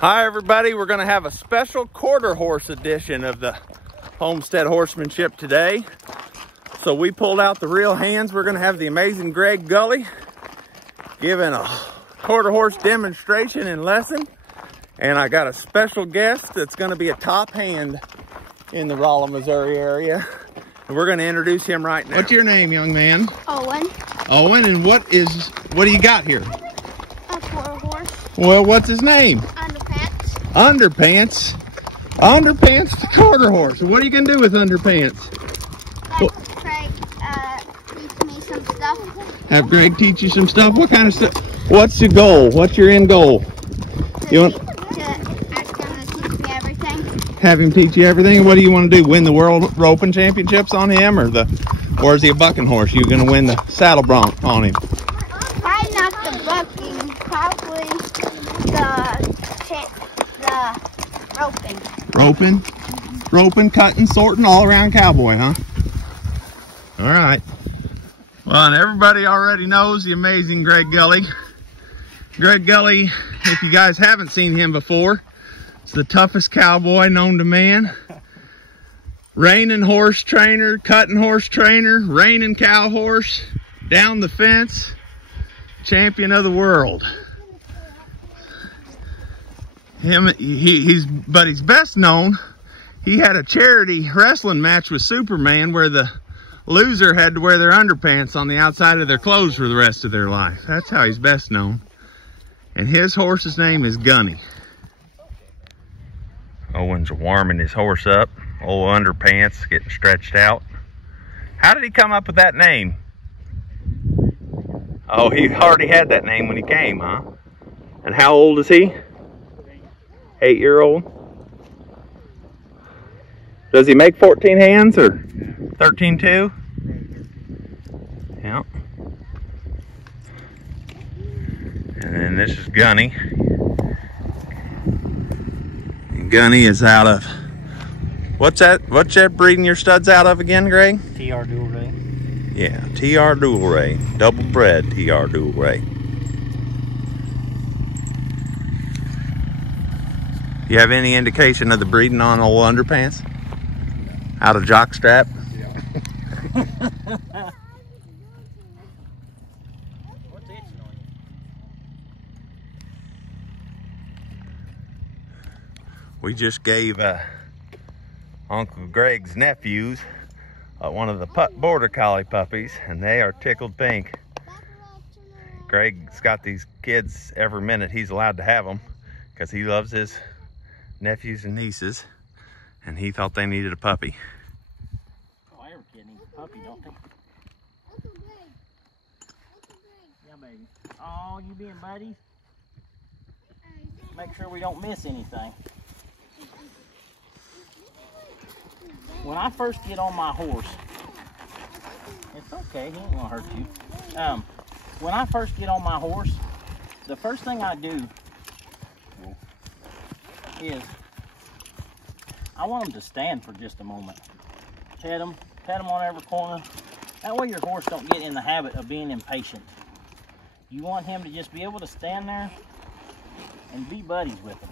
Hi everybody, we're going to have a special quarter horse edition of the Homestead Horsemanship today. So we pulled out the real hands. We're going to have the amazing Greg Gully giving a quarter horse demonstration and lesson. And I got a special guest that's going to be a top hand in the Rolla, Missouri area. And we're going to introduce him right now. What's your name, young man? Owen. Owen, and what do you got here? A quarter horse. Well, what's his name? Underpants. Underpants the quarter horse. What are you going to do with Underpants? Greg teach me some stuff. Have Greg teach you some stuff? What kind of stuff? What's your goal? What's your end goal? You want to ask him to teach me everything. Have him teach you everything? What do you want to do? Win the world roping championships on him, or is he a bucking horse? You going to win the saddle bronc on him? Probably not the bucking. Probably the roping. Roping, cutting, sorting, all around cowboy, huh? All right. Well, and everybody already knows the amazing Greg Gully. Greg Gully, if you guys haven't seen him before, is the toughest cowboy known to man. Reining horse trainer, cutting horse trainer, reining cow horse, down the fence, champion of the world. He's best known. He had a charity wrestling match with Superman where the loser had to wear their underpants on the outside of their clothes for the rest of their life. That's how he's best known. And his horse's name is Gunny. Owen's warming his horse up. Old Underpants getting stretched out. How did he come up with that name? Oh, he already had that name when he came, huh? And how old is he? 8-year-old. Does he make 14 hands or 13-2? Yep. And then this is Gunny. And Gunny is out of, what's that breeding your studs out of again, Greg? TR Dual Ray. Yeah, TR Dual Ray. Double bred TR Dual Ray. You have any indication of the breeding on old Underpants? Out of jockstrap? Yeah. What's itching on you? We just gave Uncle Greg's nephews one of the border collie puppies, and they are tickled pink. Greg's got these kids every minute he's allowed to have them because he loves his nephews and nieces, and he thought they needed a puppy. Oh, every kid needs a puppy, don't they? Yeah, baby. Oh, you being buddies? Make sure we don't miss anything. When I first get on my horse, it's okay, he ain't gonna hurt you. When I first get on my horse, the first thing I do is I want them to stand for just a moment. Pet them on every corner. That way your horse don't get in the habit of being impatient. You want him to just be able to stand there and be buddies with him.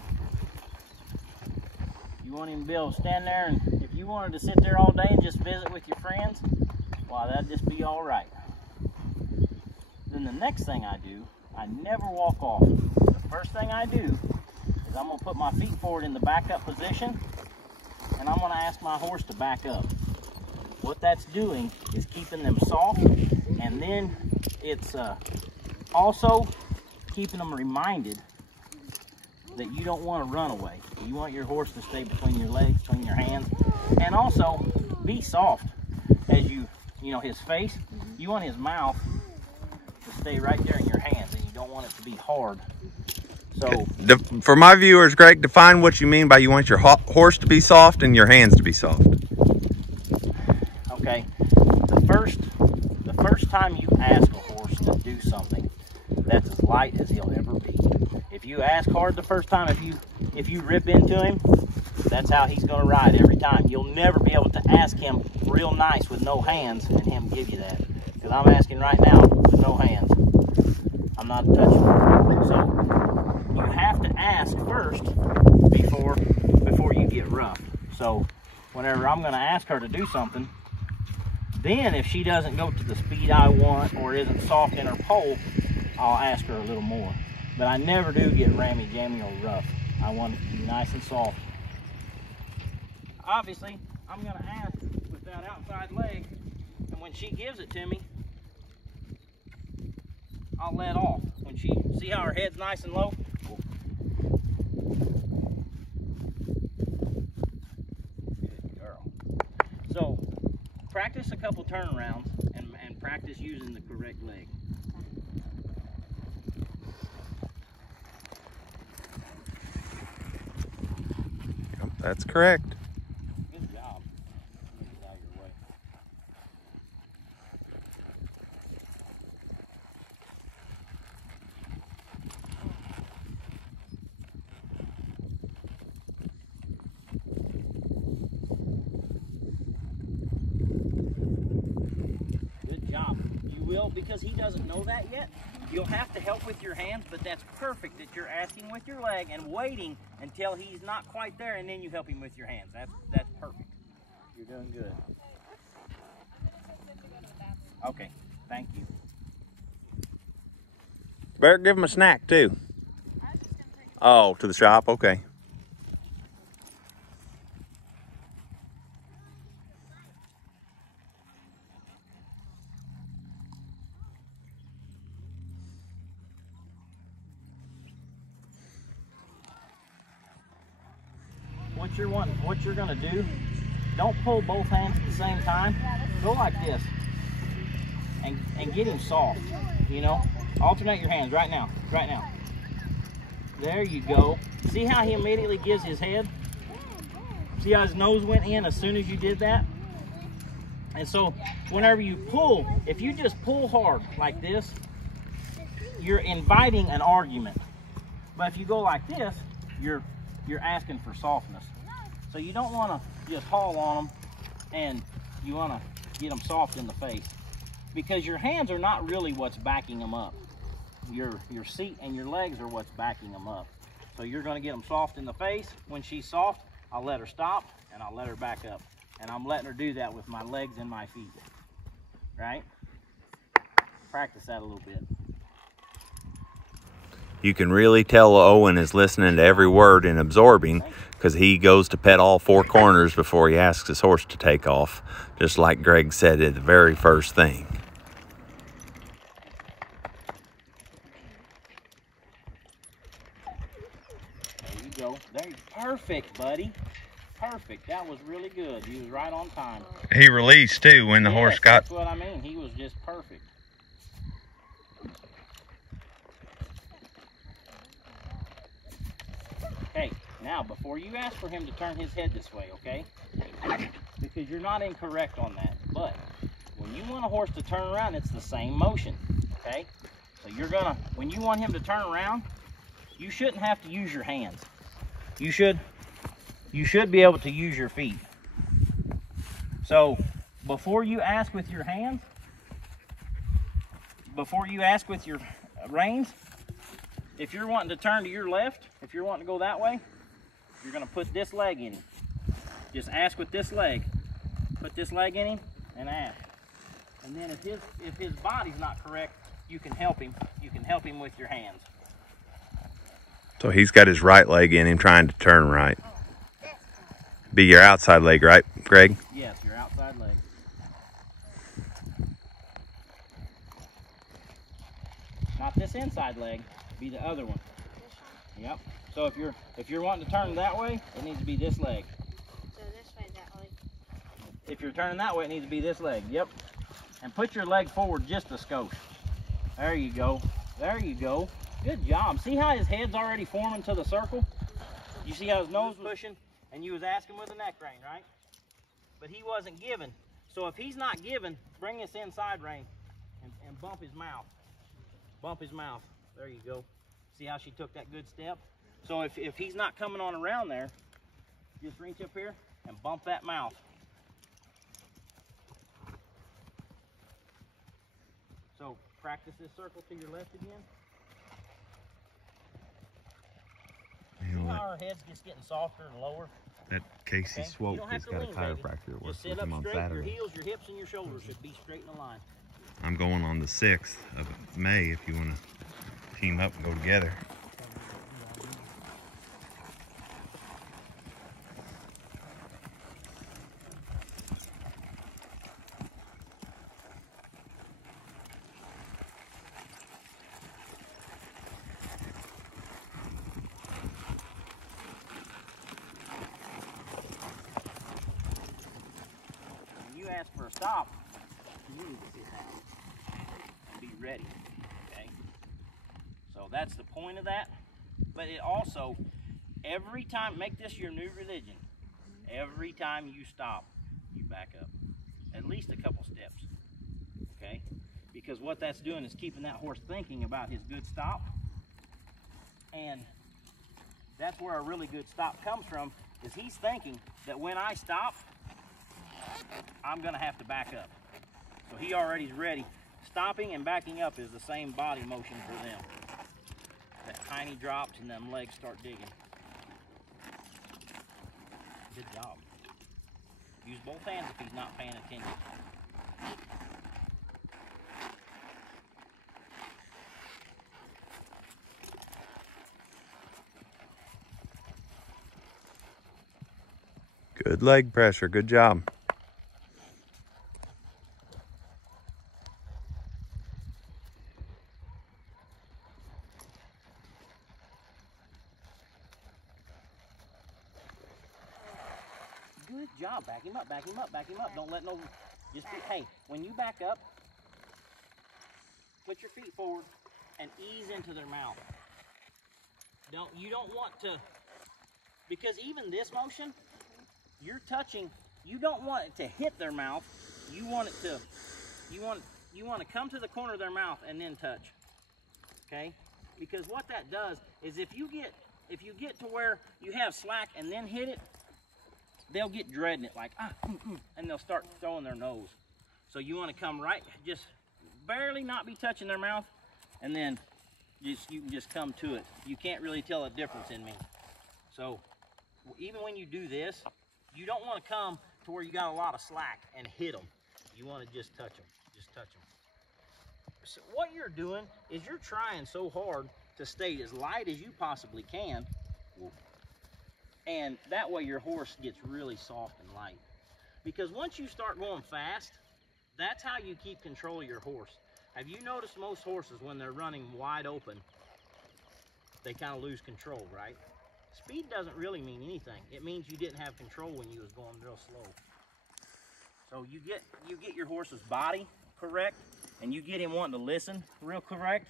You want him to be able to stand there, and if you wanted to sit there all day and just visit with your friends, well, that'd just be all right. Then the next thing I do, I never walk off. The first thing I do is I'm gonna put my feet forward in the backup position, and I'm gonna ask my horse to back up. What that's doing is keeping them soft, and then it's also keeping them reminded that you don't want to run away. You want your horse to stay between your legs, between your hands, and also be soft. As you know, his face, you want his mouth to stay right there in your hands, and you don't want it to be hard. So, for my viewers, Greg, define what you mean by you want your horse to be soft and your hands to be soft. Okay, the first time you ask a horse to do something, that's as light as he'll ever be. If you ask hard the first time, if you rip into him, that's how he's going to ride every time. You'll never be able to ask him real nice with no hands and him give you that. Because I'm asking right now with no hands. I'm not touching him. So you have to ask first before you get rough. So whenever I'm gonna ask her to do something, then if she doesn't go to the speed I want or isn't soft in her pole, I'll ask her a little more. But I never do get rammy, jammy, or rough. I want it to be nice and soft. Obviously, I'm gonna ask with that outside leg, and when she gives it to me, I'll let off. When she, see how her head's nice and low? Good girl. So, practice a couple turnarounds and practice using the correct leg. Yep, that's correct. Good job. Get it out of your way. Good job. You will, because he doesn't know that yet, you'll have to help with your hands, but that's perfect that you're asking with your leg and waiting until he's not quite there, and then you help him with your hands. That's perfect. You're doing good. Okay, thank you. Better give him a snack too. Oh, to the shop? Okay. What you're gonna do, don't pull both hands at the same time. Go like this and get him soft, you know? Alternate your hands right now, right now. There you go. See how he immediately gives his head? See how his nose went in as soon as you did that? And so whenever you pull, if you just pull hard like this, you're inviting an argument. But if you go like this, you're asking for softness. So you don't want to just haul on them, and you want to get them soft in the face, because your hands are not really what's backing them up. Your seat and your legs are what's backing them up. So you're going to get them soft in the face. When she's soft, I'll let her stop and I'll let her back up. And I'm letting her do that with my legs and my feet. Right? Practice that a little bit. You can really tell Owen is listening to every word and absorbing, because he goes to pet all four corners before he asks his horse to take off, just like Greg said at the very first thing. There you go. There, perfect, buddy. Perfect. That was really good. He was right on time. He released too when the horse got... That's what I mean. He was just perfect. Okay, now before you ask for him to turn his head this way, okay? Because you're not incorrect on that. But when you want a horse to turn around, it's the same motion, okay? So you're gonna, when you want him to turn around, you shouldn't have to use your hands. You should be able to use your feet. So before you ask with your hands, before you ask with your reins, if you're wanting to turn to your left, if you're wanting to go that way, you're going to put this leg in him. Just ask with this leg. Put this leg in him and ask. And then if his body's not correct, you can help him. You can help him with your hands. So he's got his right leg in him trying to turn right. Be your outside leg, right, Greg? Yes, your outside leg. Not this inside leg, be the other one. Yep. So if you're wanting to turn that way, it needs to be this leg. So this way, that way. If you're turning that way, it needs to be this leg. Yep. And put your leg forward just a skosh. There you go. There you go. Good job. See how his head's already forming to the circle? You see how his nose was pushing? And you was asking with a neck rein, right? But he wasn't giving. So if he's not giving, bring this inside rein and bump his mouth. Bump his mouth. There you go. See how she took that good step? So if he's not coming on around there, just reach up here and bump that mouth. So practice this circle to your left again. See how her her head's just getting softer and lower. That Casey Okay? Swope has got a lean, chiropractor that baby. works Just sit with up him on straight. Your Saturday. heels, your hips, and your shoulders should be straight in a line. I'm going on the 6th of May if you want to team up and go together. Ask for a stop, you need to sit down and be ready, okay? So that's the point of that. But it also, every time, make this your new religion. Every time you stop, you back up. At least a couple steps, okay? Because what that's doing is keeping that horse thinking about his good stop. And that's where a really good stop comes from, is he's thinking that when I stop, I'm gonna have to back up. So he already's ready. Stopping and backing up is the same body motion for them. That hiney drops and them legs start digging. Good job. Use both hands if he's not paying attention. Good leg pressure, good job. Good job. Back him up, back him up, back him up. Don't let no, just be, hey, when you back up, put your feet forward and ease into their mouth. You don't want to, because even this motion, you're touching, you don't want it to hit their mouth. You want it to, you want to come to the corner of their mouth and then touch. Okay? Because what that does is if you get to where you have slack and then hit it, they'll get dreading it, like, and they'll start throwing their nose. So you want to come right, just barely not be touching their mouth, and then you can just come to it. You can't really tell a difference in me. So even when you do this, you don't want to come to where you got a lot of slack and hit them. You want to just touch them, just touch them. So what you're doing is you're trying so hard to stay as light as you possibly can. And that way your horse gets really soft and light. Because once you start going fast, that's how you keep control of your horse. Have you noticed most horses, when they're running wide open, they kind of lose control, right? Speed doesn't really mean anything. It means you didn't have control when you was going real slow. So you get your horse's body correct, and you get him wanting to listen real correct,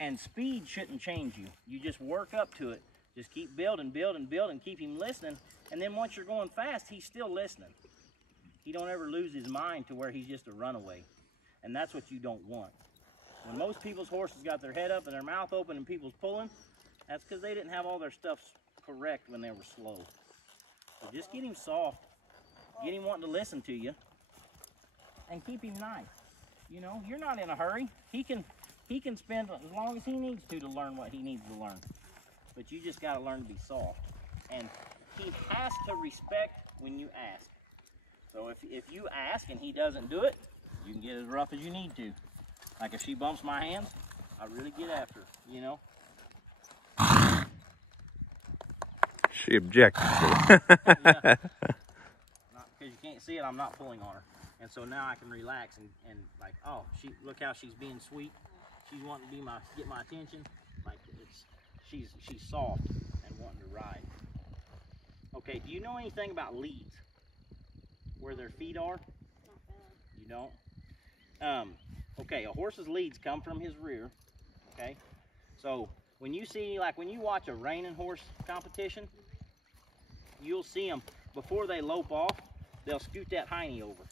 and speed shouldn't change you. You just work up to it. Just keep building, building, building, keep him listening, and then once you're going fast, he's still listening. He don't ever lose his mind to where he's just a runaway, and that's what you don't want. When most people's horses got their head up and their mouth open and people's pulling, that's because they didn't have all their stuff correct when they were slow. So just get him soft, get him wanting to listen to you, and keep him nice. You know, you're not in a hurry. He can spend as long as he needs to learn what he needs to learn. But you just got to learn to be soft. And he has to respect when you ask. So if you ask and he doesn't do it, you can get as rough as you need to. Like if she bumps my hands, I really get after her, you know? She objects. Yeah. Because you can't see it, I'm not pulling on her. And so now I can relax and like, oh, look how she's being sweet. She's wanting to get my attention. Like she's soft and wanting to ride. Okay, do you know anything about leads? Where their feet are? You don't? Okay, a horse's leads come from his rear. Okay? So when you see, like when you watch a reining horse competition, you'll see them before they lope off, they'll scoot that hiney over,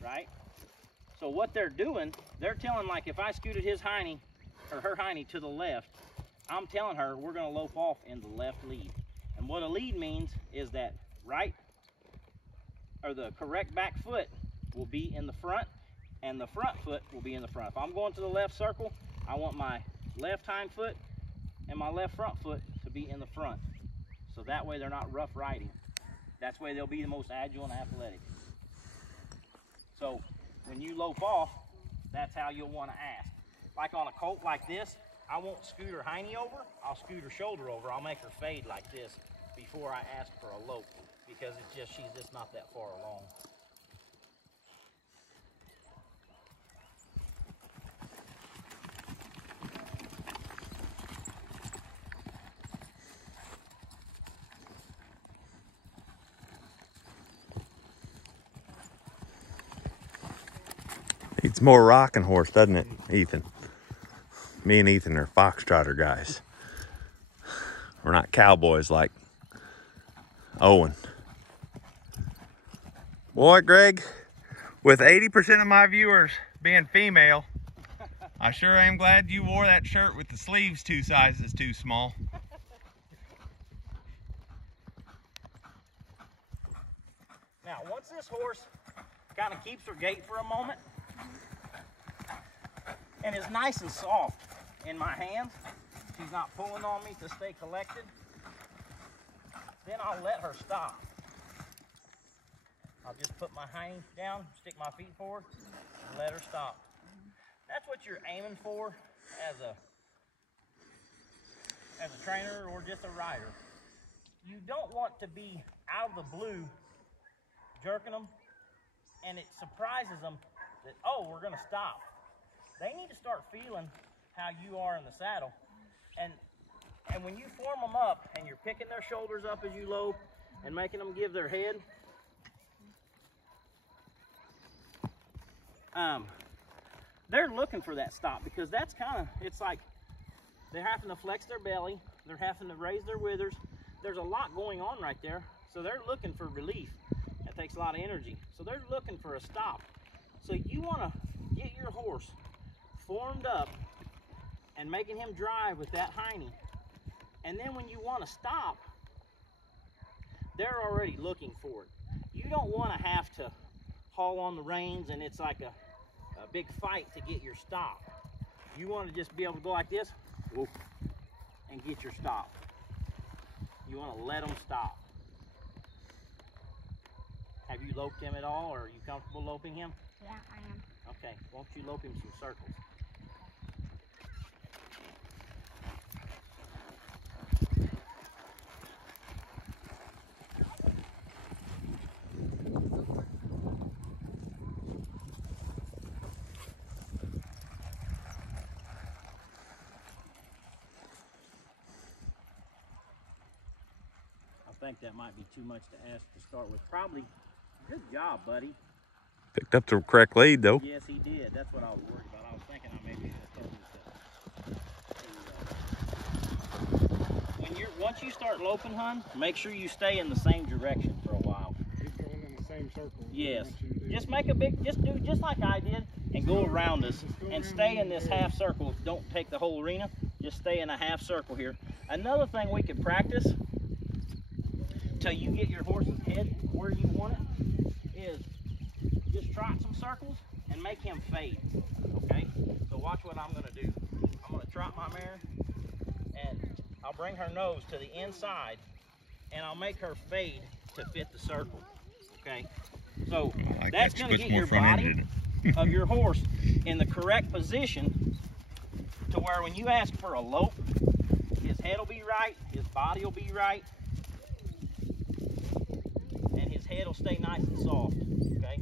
right? So what they're doing, they're telling, like if I scooted his hiney or her hiney to the left, I'm telling her we're going to lope off in the left lead. And what a lead means is that right or the correct back foot will be in the front and the front foot will be in the front. If I'm going to the left circle, I want my left hind foot and my left front foot to be in the front. So that way they're not rough riding. That's way they'll be the most agile and athletic. So when you lope off, that's how you'll want to ask. Like on a colt like this, I won't scoot her hiney over, I'll scoot her shoulder over. I'll make her fade like this before I ask for a lope, because it's just, she's just not that far along. Needs more rocking horse, doesn't it, Ethan? Me and Ethan are Foxtrotter guys. We're not cowboys like Owen. Boy, Greg, with 80% of my viewers being female, I sure am glad you wore that shirt with the sleeves 2 sizes too small. Now, once this horse kind of keeps her gait for a moment and is nice and soft in my hands, she's not pulling on me to stay collected, then I'll let her stop. I'll just put my hiney down, stick my feet forward, and let her stop. That's what you're aiming for as a trainer or just a rider. You don't want to be out of the blue jerking them, and it surprises them that, oh, we're gonna stop. They need to start feeling how you are in the saddle. And when you form them up and you're picking their shoulders up as you lope and making them give their head, they're looking for that stop, because that's kind of, it's like they're having to flex their belly, they're having to raise their withers. There's a lot going on right there, so they're looking for relief. That takes a lot of energy. So they're looking for a stop. So you want to get your horse formed up and making him drive with that hiney. And then when you want to stop, they're already looking for it. You don't want to have to haul on the reins and it's like a big fight to get your stop. You want to just be able to go like this, whoop, and get your stop. You want to let them stop. Have you loped him at all, or are you comfortable loping him? Yeah, I am. Okay, won't you lope him some circles? I think that might be too much to ask to start with. Probably. Good job, buddy. Picked up the correct lead, though. Yes, he did. That's what I was worried about. I was thinking I maybe should have started with once you start loping, hun, make sure you stay in the same direction for a while. Keep going in the same circle. Yes. Just make a big, just do just like I did and go around us and stay in this half circle. Don't take the whole arena. Just stay in a half circle here. Another thing we could practice till you get your horse's head where you want it is just trot some circles and make him fade. Okay? So watch what I'm gonna do. I'm gonna trot my mare and I'll bring her nose to the inside and I'll make her fade to fit the circle. Okay? So that's gonna get your body of your horse in the correct position to where when you ask for a lope, his head will be right, his body will be right, and his head will stay nice and soft, okay?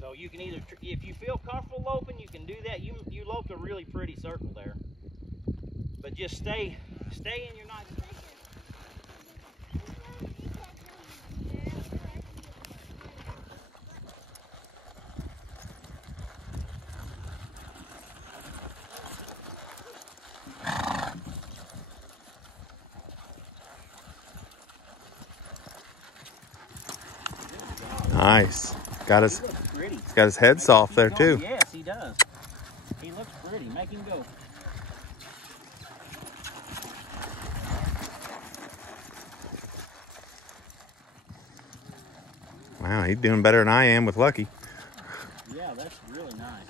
So you can either, if you feel comfortable loping, you can do that. You loped a really pretty circle there. But just stay in your nice. Nice. Got his, Pretty. he's got his head soft there too. Yes, he does. He looks pretty. Make him go. Wow, he's doing better than I am with Lucky. Yeah, that's really nice.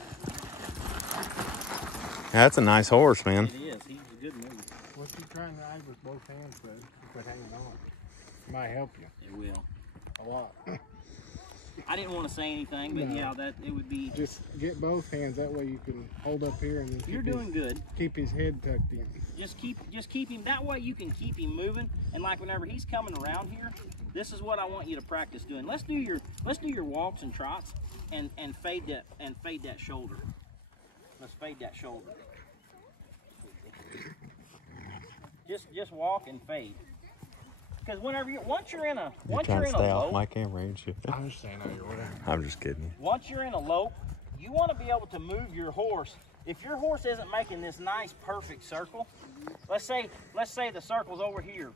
That's a nice horse, man. It is. He's a good move. What you try and ride with both hands, though, but hanging on. It might help you. It will. A lot. I didn't want to say anything, but No. yeah, that it would be. Just get both hands. That way you can hold up here and then You're doing good. keep his head tucked in. Just keep him. That way you can keep him moving. And like whenever he's coming around here, this is what I want you to practice doing. Let's do your walks and trots, and fade that shoulder. Let's fade that shoulder. Just walk and fade. Because once you're in a lope, my camera, ain't you? I understand how you're ordering. I'm just kidding. once you're in a lope, you want to be able to move your horse. If your horse isn't making this nice, perfect circle, let's say the circle's over here,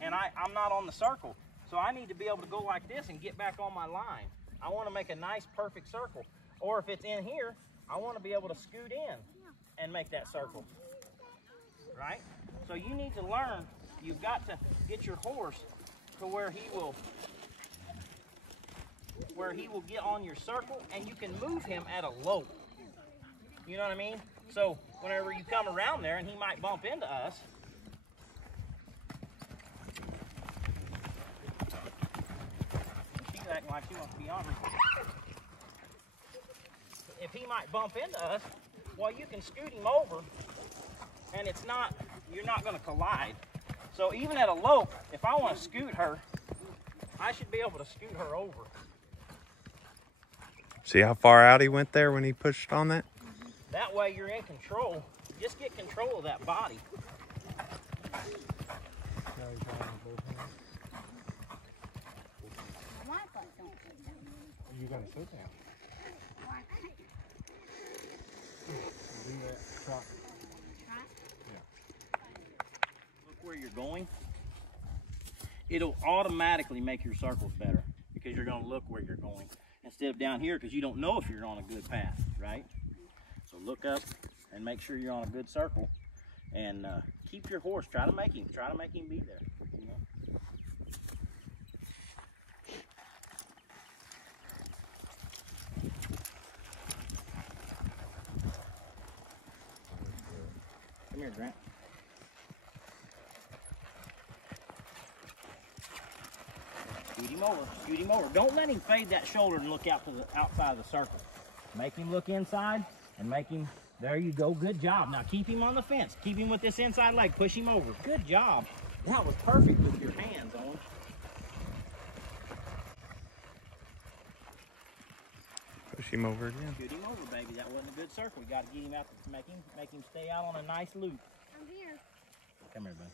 and I'm not on the circle, so I need to be able to go like this and get back on my line. I want to make a nice, perfect circle. Or if it's in here, I want to be able to scoot in and make that circle, right? So you need to learn. You've got to get your horse to where he will get on your circle, and you can move him at a lope. You know what I mean? So whenever you come around there and he might bump into us, she's acting like she wants to be on me. If he might bump into us, well, you can scoot him over, and you're not going to collide. So even at a lope, if I want to scoot her, I should be able to scoot her over. See how far out he went there when he pushed on that? That way you're in control. Just get control of that body. You gotta sit down. Do that trot. Look where you're going. It'll automatically make your circles better because you're going to look where you're going instead of down here because you don't know if you're on a good path, right? So look up and make sure you're on a good circle, and keep your horse. Try to make him be there. You know? Come here, Grant. Scoot him over. Don't let him fade that shoulder and look out to the outside of the circle. Make him look inside and make him, there you go, good job. Now keep him on the fence. Keep him with this inside leg, push him over. Good job. That was perfect with your hands, Owen. Push him over again. Scoot him over, baby. That wasn't a good circle. We got to get him out to make him stay out on a nice loop. I'm here. Come here, bud.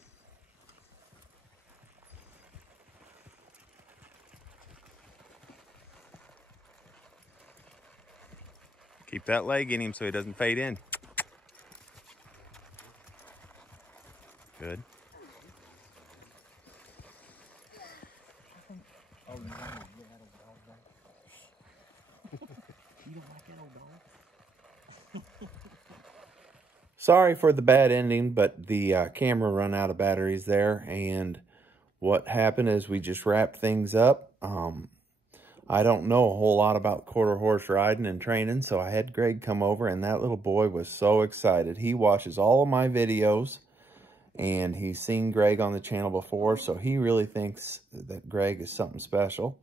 Keep that leg in him so he doesn't fade in. Good. Oh, you want to get that old dog back? You don't like that old dog? Sorry for the bad ending, but the camera run out of batteries there, and what happened is we just wrapped things up. I don't know a whole lot about quarter horse riding and training, so I had Greg come over, and that little boy was so excited. He watches all of my videos, and he's seen Greg on the channel before, so he really thinks that Greg is something special.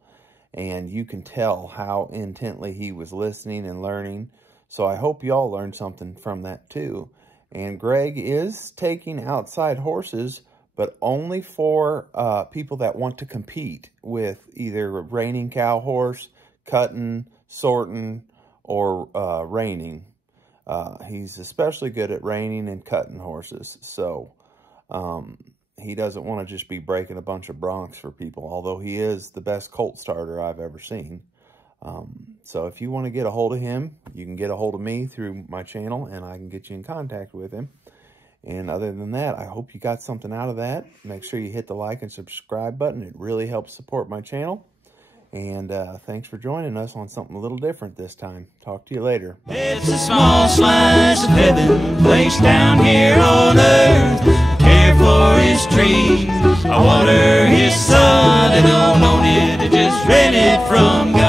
And you can tell how intently he was listening and learning. So I hope y'all learned something from that too. And Greg is taking outside horses, but only for people that want to compete with either reining cow horse, cutting, sorting, or reining. He's especially good at reining and cutting horses. So he doesn't want to just be breaking a bunch of broncs for people, although he is the best colt starter I've ever seen. So if you want to get a hold of him, you can get a hold of me through my channel, and I can get you in contact with him. And other than that, I hope you got something out of that. Make sure you hit the like and subscribe button. It really helps support my channel. And thanks for joining us on something a little different this time. Talk to you later. It's a small slice of heaven placed down here on earth. Care for his trees, I water his sun. I don't own it, I just rent it from God.